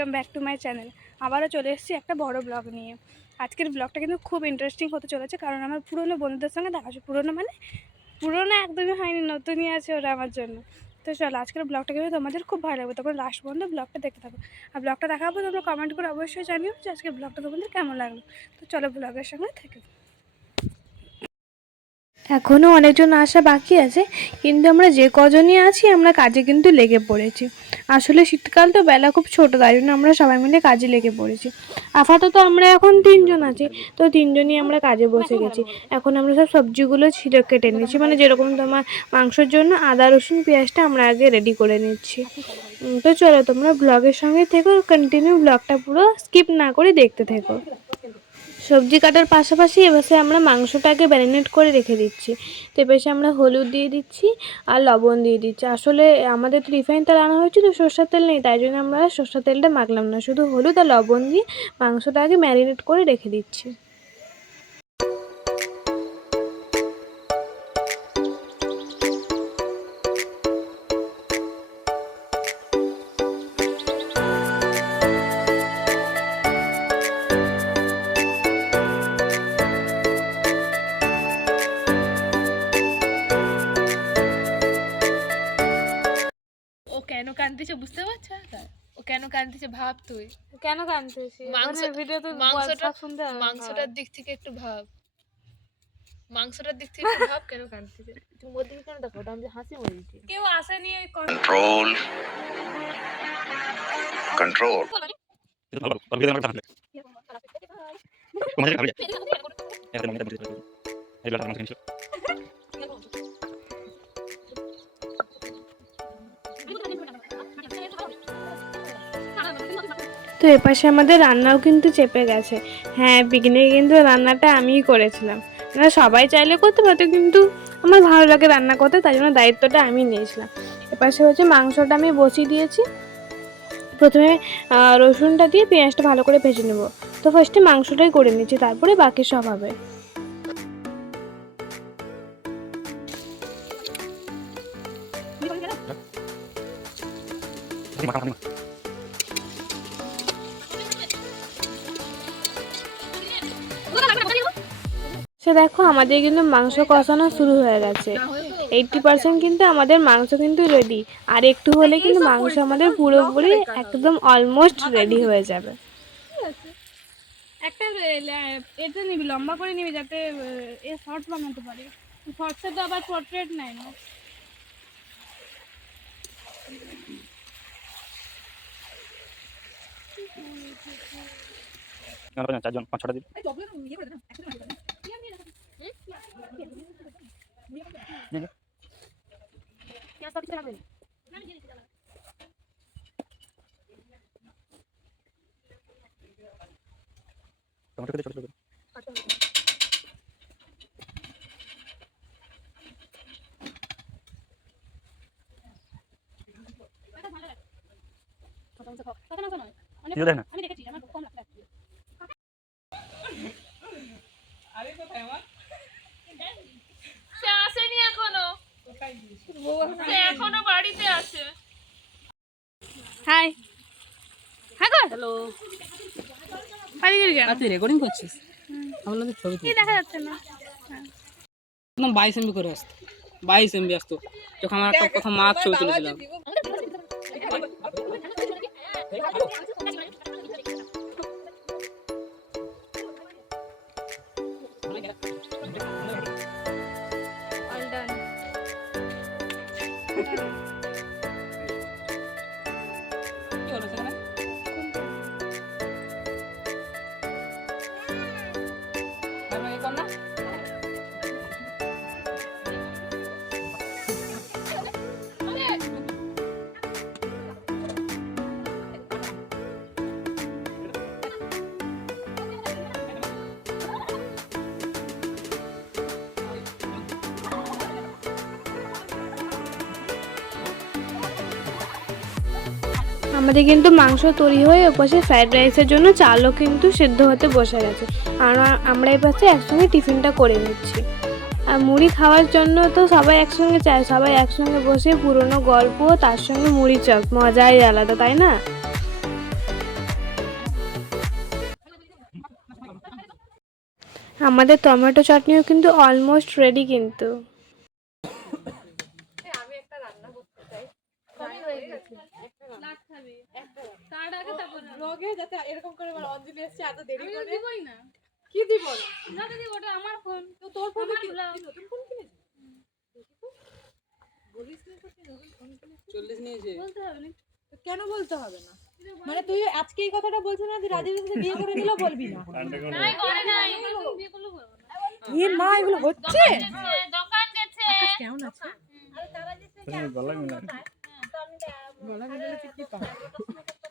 Welcome back to my channel আবারও চলে এসেছি একটা বড় ব্লগ নিয়ে। আজকের ব্লগটা কিন্তু খুব ইন্টারেস্টিং হতে চলেছে, কারণ আমার পুরনো বন্ধুদের সঙ্গে দেখা পুরনো মানে পুরনো একদমই হয়নি, নতুনই আছে ওরা আমার জন্য। তো চলো, আজকের ব্লগটা কিন্তু তোমাদের খুব ভালো লাগবে। তোমরা লাস্ট পর্যন্ত ব্লগটা দেখতে থাকো। আর ব্লগটা দেখাবো তোমরা কমেন্ট করে অবশ্যই জানিও যে আজকের ব্লগটা তোমাদের কেমন লাগল। তো চলো ব্লগের সঙ্গে থেকে। এখনও অনেকজন আসা বাকি আছে, কিন্তু আমরা যে কজনই আছি, আমরা কাজে কিন্তু লেগে পড়েছি। আসলে শীতকাল তো বেলা খুব ছোট, তাই জন্য আমরা সবাই মিলে কাজে লেগে পড়েছি। আপাতত আমরা এখন তিনজন আছি, তো তিনজনই আমরা কাজে বসে গেছি। এখন আমরা সব সবজিগুলো ছিঁড়ে কেটে নিচ্ছি মানে যেরকম তোমার মাংসের জন্য আদা, রসুন, পেঁয়াজটা আমরা আগে রেডি করে নিচ্ছি। তো চলো তোমরা ব্লগের সঙ্গে থেকো কন্টিনিউ ব্লগটা পুরো স্কিপ না করে দেখতে থেকো। সবজি কাটার পাশাপাশি এবারে আমরা মাংসটাকে ম্যারিনেট করে রেখে দিচ্ছি। তো এবারে আমরা হলুদ দিয়ে দিচ্ছি আর লবণ দিয়ে দিচ্ছি। আসলে আমাদের তো রিফাইন তেল আনা হয়েছে, তো সর্ষের তেল নেই, তাই জন্য আমরা সর্ষের তেলটা মাখলাম না। শুধু হলুদ আর লবণ দিয়ে মাংসটাকে ম্যারিনেট করে রেখে দিচ্ছি। কাঁদতেছে ভাব তুই। কেন কানতেছি মাংস- ভিডিওতে মাংসটা- শুনতে মাংসটার দিক থেকে একটু ভাব। মাংসটার দিক থেকে একটু ভাব কেন কাঁদতেছে তুমি ওর দিকে কেন দেখো আমি হাসি মরেছি কেউ আসেনি ওই control. Control. তো এপাশে আমাদের রান্নাও কিন্তু চেপে গেছে। হ্যাঁ পিকনিকে কিন্তু রান্নাটা আমিই করেছিলাম। না সবাই চাইলে করতে পারতো কিন্তু আমার ভালো লাগে রান্না করতে, তাই জন্য দায়িত্বটা আমি নিয়েছিলাম। এপাশে হচ্ছে মাংসটা আমি বসিয়ে দিয়েছি। প্রথমে রসুনটা দিয়ে পেঁয়াজটা ভালো করে ভেজে নেব। তো ফার্স্টে মাংসটাই করে নিচ্ছি, তারপরে বাকি সব হবে। সে দেখো আমাদের কিন্তু মাংস কষানো শুরু হয়ে গেছে। এইটটি পার্সেন্ট কিন্তু আমাদের মাংস কিন্তু রেডি আর একটু হলে কিন্তু মাংস আমাদের পুরোপুরি একদম অলমোস্ট রেডি হয়ে যাবে। একটা এটা নিবি লম্বা করে নিবি যাতে এ শর্ট বানাতে পারে। শর্টসে তো আবার পোর্ট্রেট নাই না। চারজন পাঁচ ছটা দিন। টমেটো কেটে ছোট ছোট। কিছু দেখ না সে আসেনি এখনও সে এখনও বাড়িতে আছে। হাই। হ্যাঁ গো হ্যালো। পারি গেলি তুই রেকর্ডিং করছিস? আমার তো ছবি কি দেখা যাচ্ছে না? একদম বাইশ এমবি করে আসতো। বাইশ এমবি আসতো। যখন আমার একটা প্রথম মাছ ছবি তুলেছিলাম। আমাদের কিন্তু মাংস তৈরি হয়ে ওপাশে ফ্রাইড রাইসের জন্য চালও কিন্তু সেদ্ধ হতে বসে গেছে। আর আমরা এপাশে একসঙ্গে টিফিনটা করে নিচ্ছি। আর মুড়ি খাওয়ার জন্য তো সবাই একসঙ্গে চায়, সবাই একসঙ্গে বসে পুরনো গল্প, তার সঙ্গে মুড়ি চপ, মজাই আলাদা, তাই না? আমাদের টমেটো চাটনিও কিন্তু অলমোস্ট রেডি কিন্তু। ব্লগে যাতে এরকম করে বলে অঞ্জলি এসছে এত দেরি করে। কি দিব? না দিদি ওটা আমার ফোন তো তোর ফোন কি নতুন ফোন কিনেছিস? বলিস না তো কি নতুন ফোন কিনেছিস। চল্লিশ নিয়েছে। তো কেন বলতে হবে না? মানে তুই আজকে এই কথাটা বলছিস না যে রাজীব সাথে বিয়ে করে নিলেও বলবি না। এ মা এগুলো হচ্ছে? আকাশ কেমন আছে? গলা গলা কি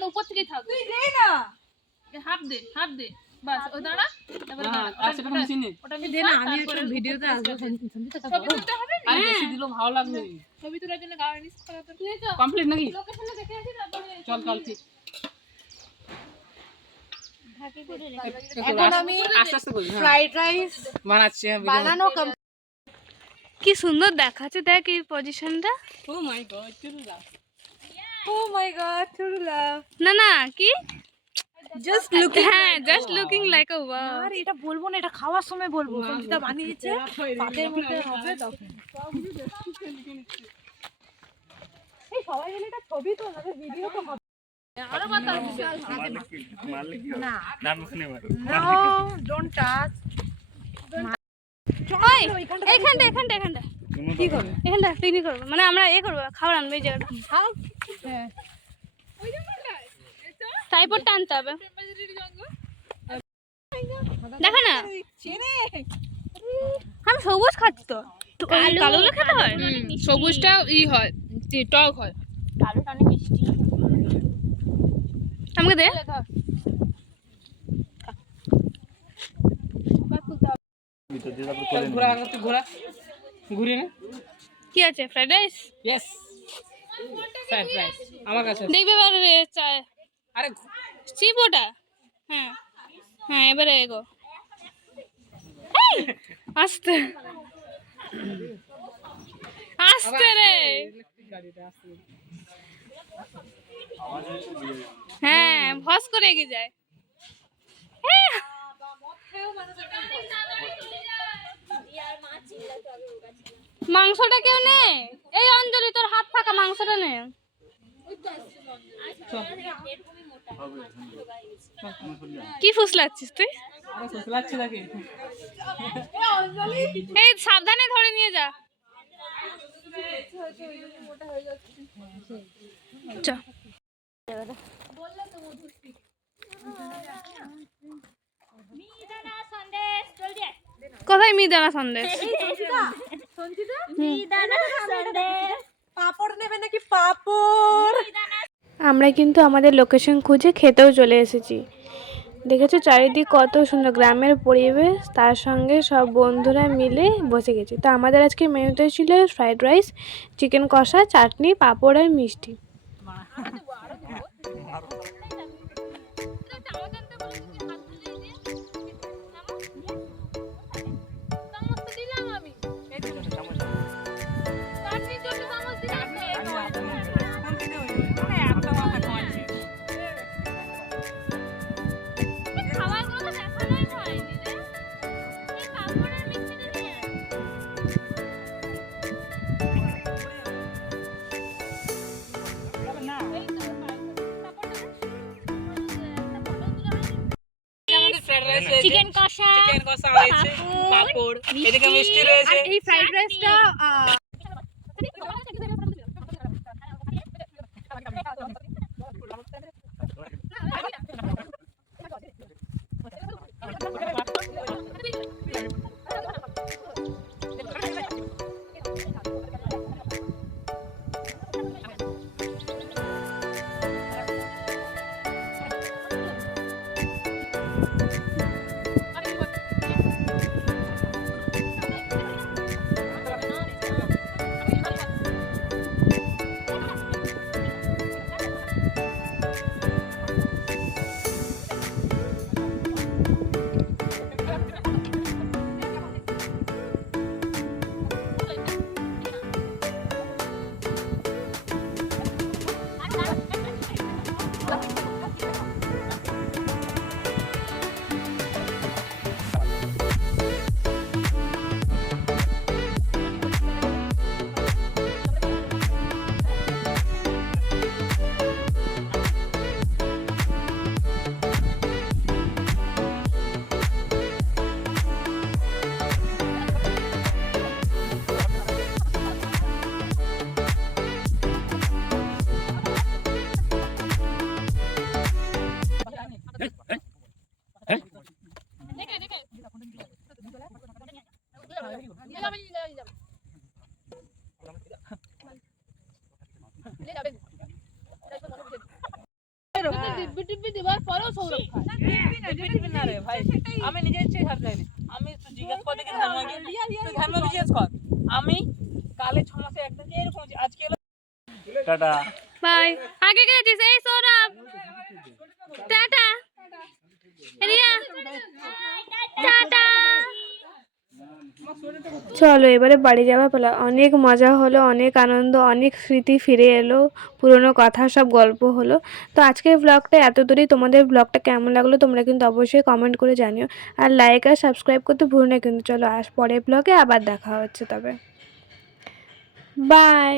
না উপর থেকেই থাকবে তুই দে না। হাফ দে হাফ দে। বাস ও দাঁড়া। তারপরে হ্যাঁ দাঁড়া। আর সেটা মেশিনে ওটা দে না আমি একটা ভিডিওতে আসব ছবি তুলতে হবে? না? আরে বেশি দিলেও ভালো লাগবে। ছবি তোলার জন্য গার্নিশ করা তো তুই তো কমপ্লিট নাকি? লোকেশনে দেখে আসি তারপরে চল চল ঠিক। এখন আমি আস্তে আস্তে বলি হ্যাঁ। ফ্রাইড রাইস বানাচ্ছি হ্যাঁ বানানো কি সুন্দর দেখাচ্ছে দেখ এই পজিশনটা ও মাই গড চুরু দাও ও মাই গড ট্রু লাভ না না কি? জাস্ট লুকিং হ্যাঁ just looking like a wow আর এটা বলব না এটা খাওয়ার সময় বলব। সঞ্চিতা বানিয়েছে পাতের মধ্যে হবে তখন এই সবাই মিলে একটা ছবি তো আমাদের ভিডিও তো হবে। মারলে কি হবে না। না মুখে মার। নো ডোন্ট টাচ ওই এইখানটা এইখানটা এখানটা। কি করবে? এখানটা পিকনিক করব। মানে আমরা এ করব খাবার আনব এই জায়গাটা। হ্যাঁ। ট্রাইপডটা আনতে হবে। দেখো না। আমি সবুজ খাচ্ছি তো। তো কালোগুলো খেতে হয়? সবুজটা ই হয় টক হয়। কালোটা অনেক মিষ্টি। আমাকে দে। ঘোরা তুই ঘোরা নে। কি আছে? Fried rice yes fried rice আমার কাছে দেখবে এবারে আরে চিপ ওটা? হ্যাঁ। হ্যাঁ এবারে এগো। আস্তে। আস্তে রে। হ্যাঁ ভস করে এগিয়ে যায়। এই, মাংসটা কেউ নে? এই অঞ্জলি তোর হাত থাকা মাংসটা নে। কি ফুসলাচ্ছিস তুই? এই সাবধানে ধরে নিয়ে যা। কোথায় মিদানা সন্দেশ? পাপড় নেবে নাকি পাপড়? আমরা কিন্তু আমাদের লোকেশন খুঁজে খেতেও চলে এসেছি। দেখেছ চারিদিক কত সুন্দর গ্রামের পরিবেশ তার সঙ্গে সব বন্ধুরা মিলে বসে গেছি। তো আমাদের আজকে মেনুতে ছিল ফ্রাইড রাইস চিকেন কষা চাটনি পাঁপড় আর মিষ্টি। এদিকে মিষ্টি রয়েছে। এই ফ্রাইড রাইসটা আমি নিজে আমি জিজ্ঞেস করে দেখি ধানমাকে জিজ্ঞেস কর। আমি কালে ছ মাসে একদিন এরকম আজকে এলো টাটা। বাই। আগে গেছিস এই সৌরভ। টাটা। রিয়া। টাটা। চলো, এবারে বাড়ি যাওয়া পেলা। অনেক মজা হলো, অনেক আনন্দ, অনেক স্মৃতি ফিরে এলো, পুরনো কথা সব গল্প হলো। তো আজকের ব্লগটা এত দূরেই তোমাদের ব্লগটা কেমন লাগল তোমরা কিন্তু অবশ্যই কমেন্ট করে জানিও। আর লাইক আর সাবস্ক্রাইব করতে ভুলো না কিন্তু। চলো আস পরের ব্লগে আবার দেখা হচ্ছে তবে। বাই